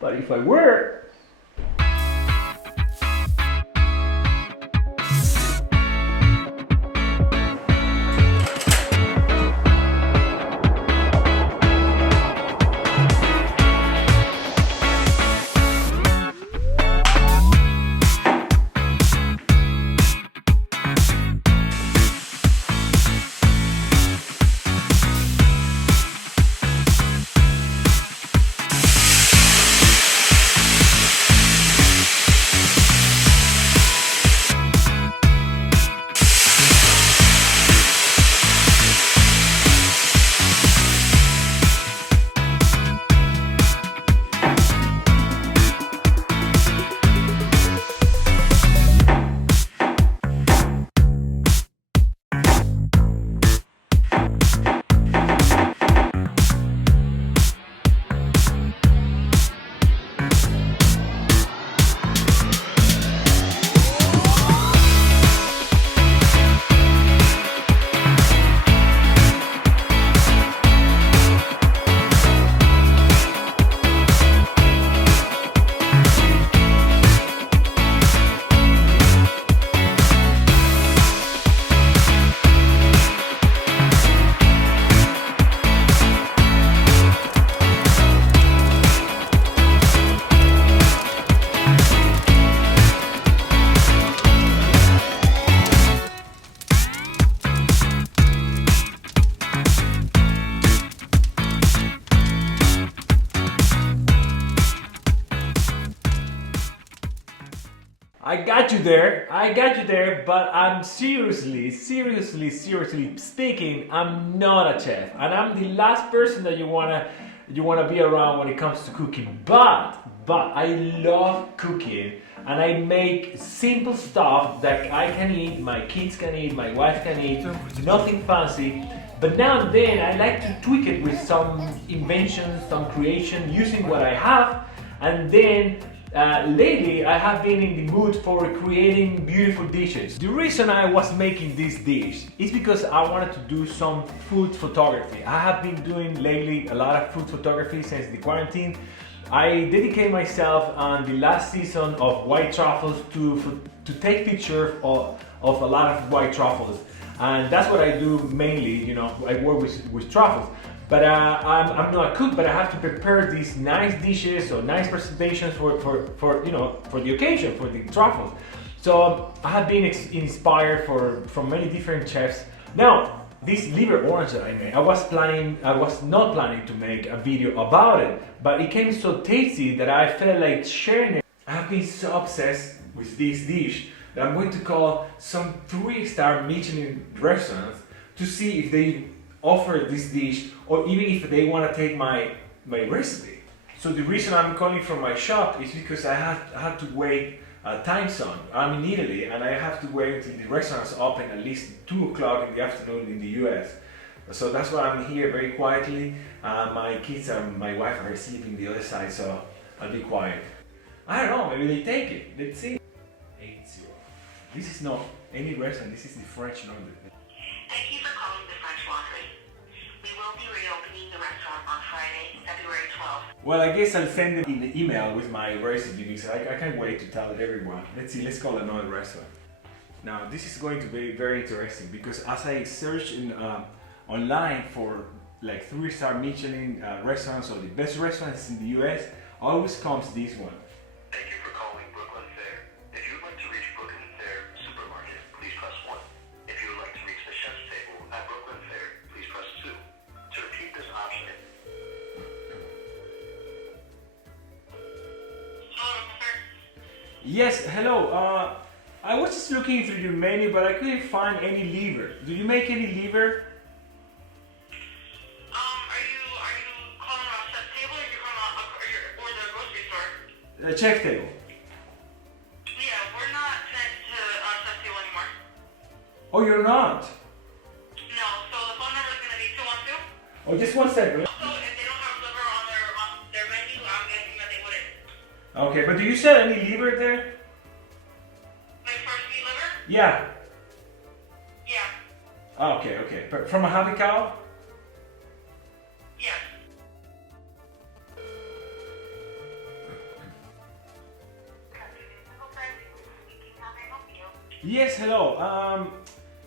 But if I were, I got you there, but I'm seriously speaking, I'm not a chef, and I'm the last person that you wanna be around when it comes to cooking. But I love cooking, and I make simple stuff that I can eat, my kids can eat, my wife can eat, nothing fancy. But now and then I like to tweak it with some invention, some creation, using what I have, and then lately I have been in the mood for creating beautiful dishes. The reason I was making this dish is because I wanted to do some food photography. I have been doing lately a lot of food photography since the quarantine. I dedicate myself on the last season of white truffles to take pictures of a lot of white truffles, and that's what I do mainly. You know, I work with truffles. But I'm not a cook, but I have to prepare these nice dishes or nice presentations for the occasion, for the truffles. So I have been inspired from many different chefs. Now, this liver orange that I made, I was not planning to make a video about it, but it came so tasty that I felt like sharing it. I have been so obsessed with this dish that I'm going to call some 3-star Michelin restaurants to see if they offer this dish, or even if they want to take my recipe. So the reason I'm calling from my shop is because I had to wait a time zone. I'm in Italy, and I have to wait until the restaurants open at least 2 o'clock in the afternoon in the US. So that's why I'm here very quietly. My kids and my wife are sleeping the other side, so I'll be quiet. I don't know, maybe they take it. Let's see. 80. This is not any restaurant, this is the French Laundry. Thank you for calling the French Laundry. We will be reopening the restaurant on Friday, February 12th. Well, I guess I'll send it in the email with my recipe because I can't wait to tell it everyone. Let's see, let's call another restaurant. Now, this is going to be very interesting because as I search online for like 3-star Michelin restaurants or the best restaurants in the US, always comes this one. Thank you for calling Brooklyn Fair. If you would like to reach Brooklyn Fair Supermarket, please press 1. If you would like to reach the chef's table at Brooklyn Fair, please press 2. To repeat this option, Yes, hello. I was just looking through your menu, but I couldn't find any liver. Do you make any liver? Are you calling about chef table, or you calling about or the grocery store? Chef table. Yeah, we're not connected to chef table anymore. Oh, you're not? No, so the phone number is gonna be 212. Oh, just one second. Also, if they don't have liver on their menu, I'm guessing that they wouldn't. Okay, but do you sell any liver there? Like first meat liver? Yeah. Yeah. Okay, okay. But from a happy cow? Yes. Yes, hello.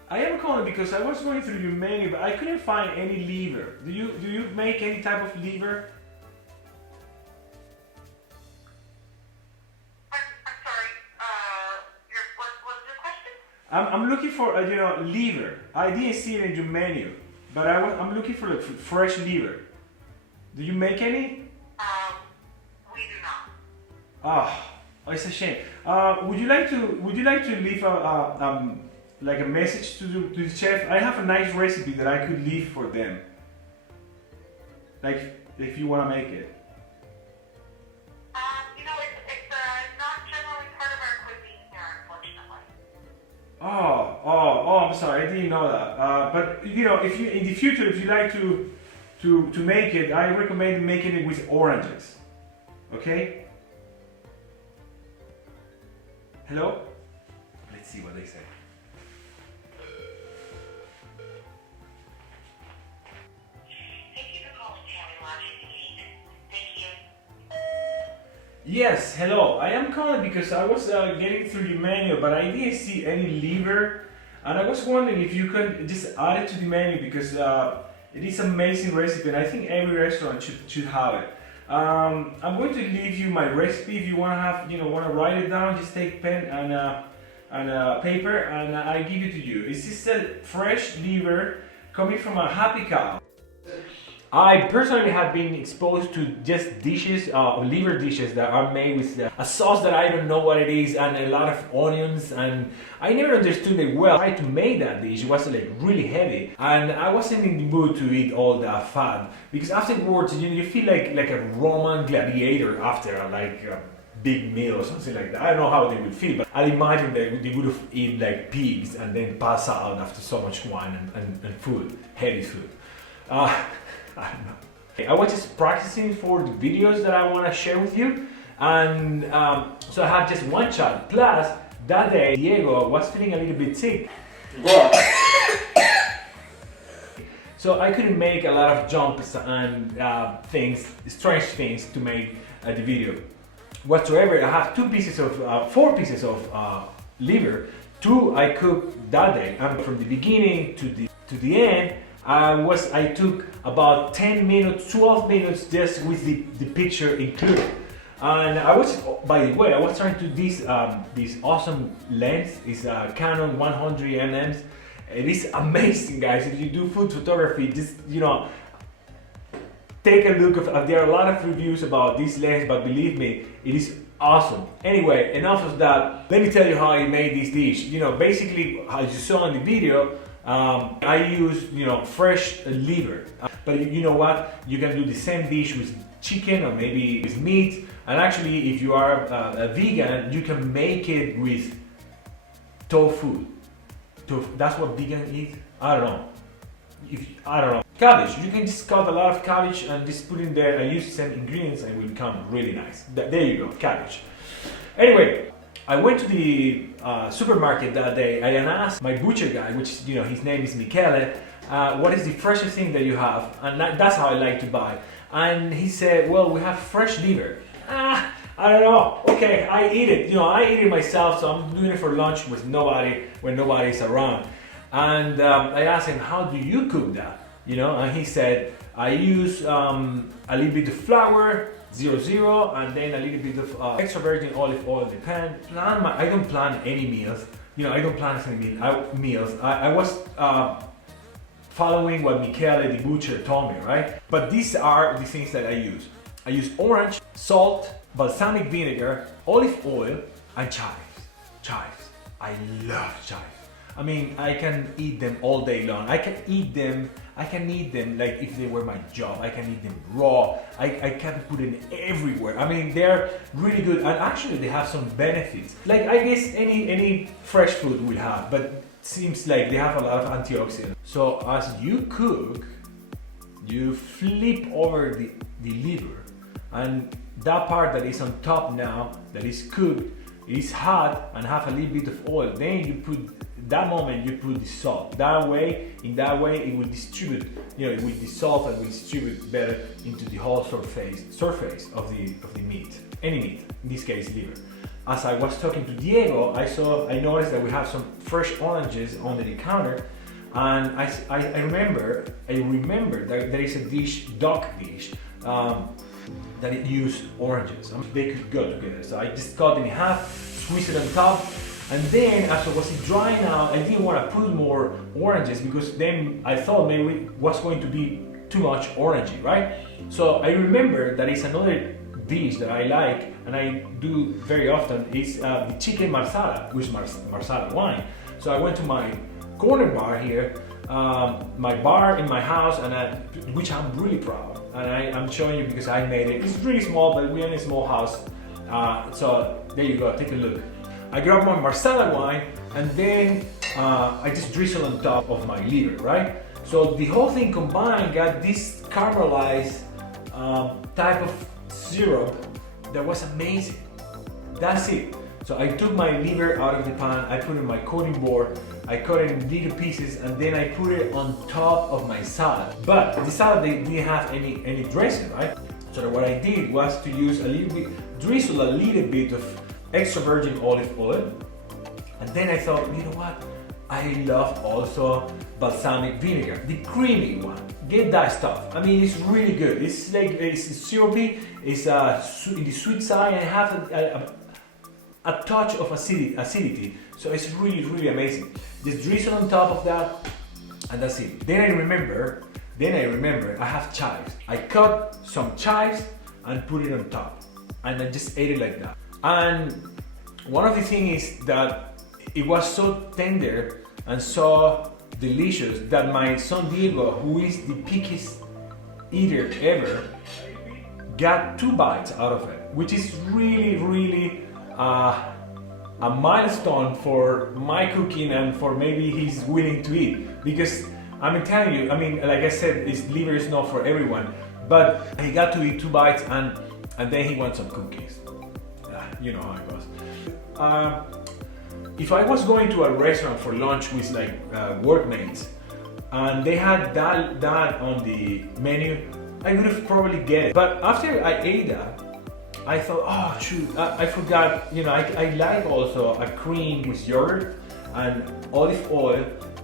I am calling because I was going through your menu, but I couldn't find any liver. Do you make any type of liver? I'm sorry. What's your question? I'm looking for liver. I didn't see it in your menu, but I'm looking for like fresh liver. Do you make any? We do not. Oh, it's a shame. Would you like to leave like a message to the chef? I have a nice recipe that I could leave for them. Like if you want to make it. It's not generally part of our cuisine here, unfortunately. Oh, I'm sorry, I didn't know that. But if you in the future, if you like to make it, I recommend making it with oranges. Okay? Hello? Let's see what they say. Thank you for calling Preheat. Thank you. Yes, hello. I am calling because I was getting through your menu, but I didn't see any liver, and I was wondering if you could just add it to the menu because it is an amazing recipe, and I think every restaurant should have it. I'm going to leave you my recipe if you want to write it down. Just take pen and paper, and I give it to you. It's just a fresh liver coming from a happy cow. I personally have been exposed to just dishes, liver dishes that are made with a sauce that I don't know what it is and a lot of onions, and I never understood it well. I tried to make that dish. It was like really heavy, and I wasn't in the mood to eat all that fat because afterwards you feel like a Roman gladiator after like a big meal or something like that. I don't know how they would feel, but I imagine that they would have eaten like pigs and then pass out after so much wine and food, heavy food. I don't know. I was just practicing for the videos that I want to share with you, and so I have just one child. Plus, that day Diego was feeling a little bit sick, so I couldn't make a lot of jumps and strange things to make the video whatsoever. I have 4 pieces of liver. 2 I cooked that day, and from the beginning to the end. I took about 10 minutes, 12 minutes just with the picture included. And by the way, I was trying to this awesome lens. It's a Canon 100 mm. It is amazing, guys. If you do food photography, just take a look. There are a lot of reviews about this lens, but believe me, it is awesome. Anyway, enough of that. Let me tell you how I made this dish. Basically, as you saw in the video, I use fresh liver, but you know what, you can do the same dish with chicken or maybe with meat, and actually if you are a vegan, you can make it with tofu. That's what vegan eat? I don't know. Cabbage, you can just cut a lot of cabbage and just put in there and use the same ingredients and it will come really nice. There you go, cabbage. Anyway, I went to the supermarket that day and asked my butcher guy, which his name is Michele, what is the freshest thing that you have, and that's how I like to buy. And he said, well, we have fresh liver. I don't know. Okay, I eat it. I eat it myself, so I'm doing it for lunch with when nobody's around. And I asked him, how do you cook that? And he said, I use a little bit of flour, 0-0, and then a little bit of extra virgin olive oil in the pan. I don't plan any meals. I don't plan any meals. I was following what Michele the butcher told me, right? But these are the things that I use. I use orange, salt, balsamic vinegar, olive oil, and chives. Chives. I love chives. I mean, I can eat them all day long. I can eat them like if they were my job. I can eat them raw. I can put them everywhere. I mean, they're really good, and actually they have some benefits. Like I guess any fresh food will have, but it seems like they have a lot of antioxidants. So as you cook, you flip over the liver, and that part that is on top now, that is cooked, is hot and have a little bit of oil. Then you put the salt. In that way it will distribute, it will dissolve and will distribute better into the whole surface of the meat. Any meat, in this case liver. as I was talking to Diego, I noticed that we have some fresh oranges on the counter, and I remember that there is a dish, duck dish, that it used oranges. They could go together. So I just cut it in half, squeeze it on top, and then as it was drying out, I didn't want to put more oranges because then I thought maybe it was going to be too much orangey, right? So I remember that is another dish that I like and I do very often is the chicken marsala with Marsala Wine. So I went to my corner bar here, my bar in my house, and which I'm really proud. And I'm showing you because I made it. It's really small, but we're in a small house. So there you go, take a look. I grab my Marsala wine and then I just drizzle on top of my liver, right? So the whole thing combined got this caramelized type of syrup that was amazing. That's it. So I took my liver out of the pan, I put it in my cutting board, I cut it in little pieces, and then I put it on top of my salad. But the salad, they didn't have any dressing, right? So what I did was to use drizzle a little bit of extra virgin olive oil. And then I thought, you know what? I love also balsamic vinegar, the creamy one. Get that stuff. I mean, it's really good. It's like, it's syrupy, it's in the sweet side, and have a touch of acidity. So it's really, really amazing. Just drizzle on top of that, and that's it. Then I remember I have chives. I cut some chives and put it on top, and I just ate it like that. And one of the things is that it was so tender and so delicious that my son Diego, who is the pickiest eater ever, got 2 bites out of it, which is really, really a milestone for my cooking and for maybe he's willing to eat. Because I'm telling you, I mean, like I said, his liver is not for everyone, but he got to eat 2 bites and then he wants some cookies. You know how it goes. If I was going to a restaurant for lunch with like workmates and they had that on the menu, I would have probably get it. But after I ate that, I thought, oh shoot, I forgot, you know, I like also a cream with yogurt and olive oil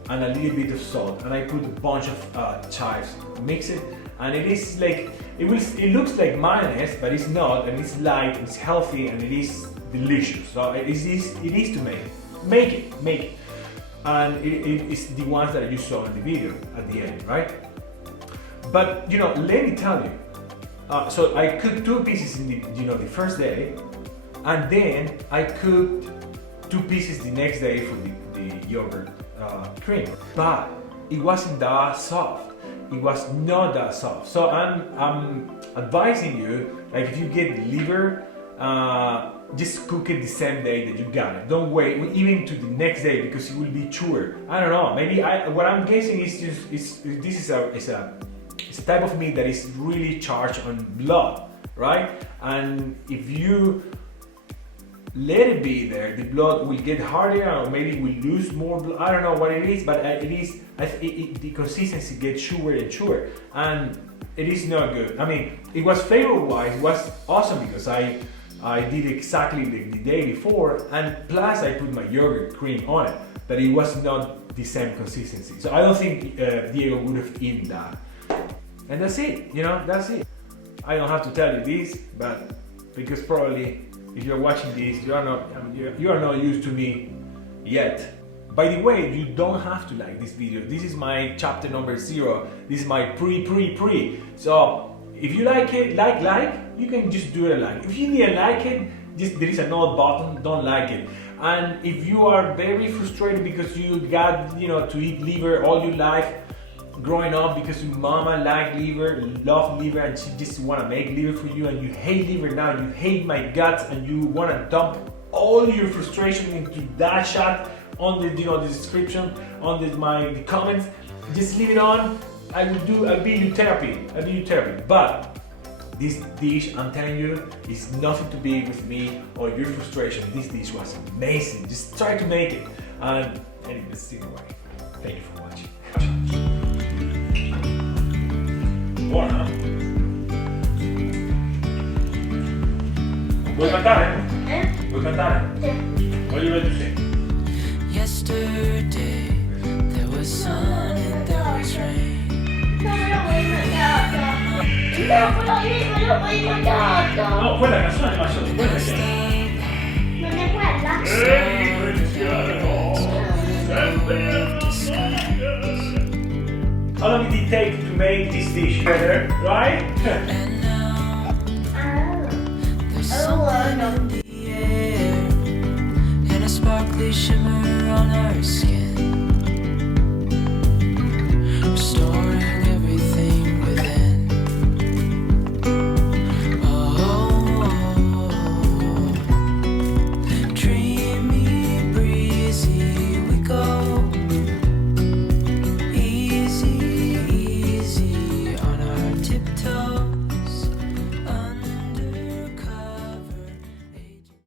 and a little bit of salt, and I put a bunch of chives, mix it, and it is like, it looks like mayonnaise, but it's not, and it's light, it's healthy, and it is delicious. So it is to make it. And it's the ones that you saw in the video at the end, right? But you know, let me tell you, so I cooked 2 pieces in the first day, and then I cooked 2 pieces the next day for the yogurt cream. But it wasn't that soft. It was not that soft. So I'm advising you, like if you get liver, just cook it the same day that you got it. Don't wait even to the next day because it will be chewer. I don't know. Maybe what I'm guessing is this is a type of meat that is really charged on blood, right? And if you let it be there, the blood will get harder, or maybe we lose more blood. I don't know what it is, but the consistency gets chewer and chewer, and it is not good. I mean, it was flavor-wise, it was awesome because I did exactly the day before, and plus I put my yogurt cream on it, but it was not the same consistency. So I don't think Diego would have eaten that. And that's it, you know, that's it. I don't have to tell you this, but because probably if you're watching this, you are not used to me yet. By the way, you don't have to like this video. This is my chapter number 0. This is my pre. So if you like it, like, you can just do it a like. If you didn't like it, there is another button, don't like it. And if you are very frustrated because you got, to eat liver all your life, growing up because your mama liked liver, loved liver, and she just want to make liver for you, and you hate liver now, you hate my guts, and you want to dump all your frustration into that shot on the the description, on the comments, just leave it on. I'll be your therapy. But this dish, I'm telling you, is nothing to be with me or your frustration. This dish was amazing. Just try to make it. And anyway, stick away. Thank you for watching. Buona. Vuoi cantare? Vuoi Vuoi cantare? Sì. What are you ready to sing? Yesterday there was sun and there was rain. No, me lo vuoi mangiato. No, quella è la canzone di Marsala, quella è Non è quella? How long did it take to make this dish better, right? And now there's Oh, something in the air and a sparkly shimmer on our skin.